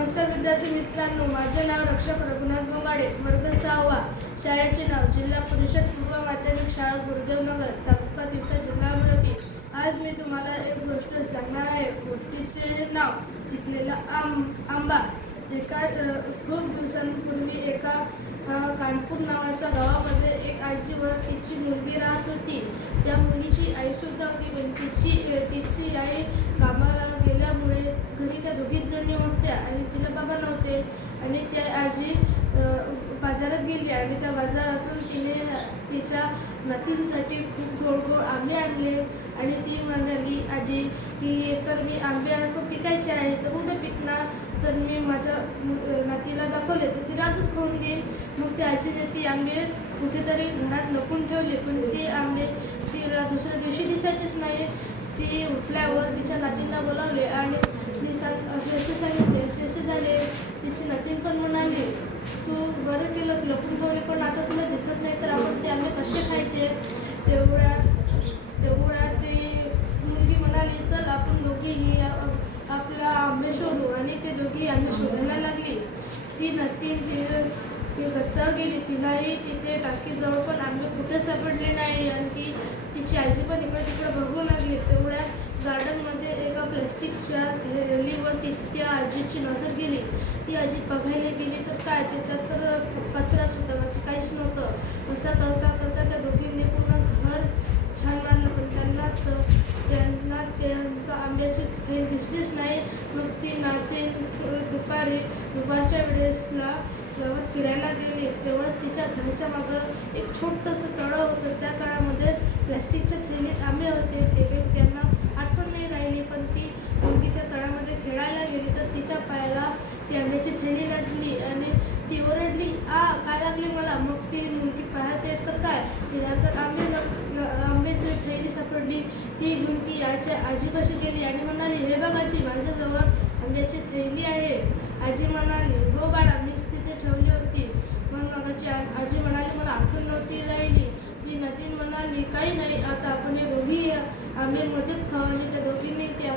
नमस्कार विद्यार्थी मित्रांनो, माझे नाव रक्षक रघुनाथ बोंगाडे, वर्ग 6वा. शाळेचे नाव जिल्हा परिषद पूर्व माध्यमिक शाळा गुरुदेवनगर, तालुका तिवसा, जिल्हा अमरावती. आज मी तुम्हाला एक गोष्ट सांगणार आहे. गोष्टीचे नाव पिकलेला आंबा. खूप दिवसांपूर्वी एका कानपूर नावाच्या गावामध्ये एक आजी व तिची मुलगी राहत होती. त्या मुलीची आईसुद्धा होती, पण तिची आई कामाला गेल्यामुळे घरी त्या दोघीच जणी होत्या आणि तिला बाबा नव्हते. आणि त्या आजी बाजारात गेली आणि त्या बाजारातून तिने तिच्या नातींसाठी खूप गोड गोड आंबे आणले. आणि ती म्हणाली, आजी की तर मी आंबे पिकायचे आहे, तर उद्या पिकणार, तर मी माझ्या नातीला दाखवले तर ती राजच खाऊन घेईल. मग त्या आजीने ती आंबे कुठेतरी घरात लपून ठेवले, पण ते आंबे तिला दुसऱ्या दिवशी दिसायचेच नाही. ती उठल्यावर तिच्या नातींना बोलावले आणि असे सांगितले, असे झाले. तिची नातीन पण म्हणाली, तू बरं केलं लपून ठेवले, पण आता तुला दिसत नाही, तर आपण ते आंबे कसे खायचे. तेवढ्या ती मुलगी म्हणाली, चल आपण दोघीही आपला आंबे शोधू. आणि ते दोघी आंबे शोधायला लागली. ती नातीन ती गच्चावर गेली, तिलाही तिथे टाकीजवळ पण आंबे कुठे सापडले नाही. आणि तिची आजी पण इकडे तिकडे बघू लागली. तेवढ्या गार्डनमध्ये एका प्लॅस्टिकच्या थैलीवर त्या आजीची नजर गेली. ती आजी बघायला गेली तर काय, त्याच्यात तर कचराच होता, काहीच नव्हतं. असं करता करता त्या दोघींनी पूर्ण घर छान मारलं, पण त्यांना त्यांचा आंब्याची थैल दिसलीच नाही. मग ती नाती दुपारच्या वेळेसला गावात फिरायला गेली. तेव्हाच तिच्या घराच्या मागं एक छोटंसं तळं होतं. त्या तळामध्ये प्लॅस्टिकच्या थैलीत आंबे होते. ते त्यांना आठवण नाही राहिली, पण ती मुलगी त्या तळ्यामध्ये खेळायला गेली तर तिच्या पायाला ती आंब्याची थैली लागली आणि ती ओरडली, काय लागली मला. मग ती मुलगी पाहते तर काय, तिला तर आंब्याची थैली सापडली. ती घेऊन ती आजीपाशी गेली आणि म्हणाली, हे बघ आजी, माझ्याजवळ आंब्याची थैली आहे. आजी म्हणाली, हो बाळा, मीच तिथे ठेवली होती. मग आजी म्हणाली, मला आठवण नव्हती राहिली. ती नातीन म्हणाली, काही नाही, आता आपण हे दोघी आंबे मजेत खाऊ. आणि त्या दोघींनी ते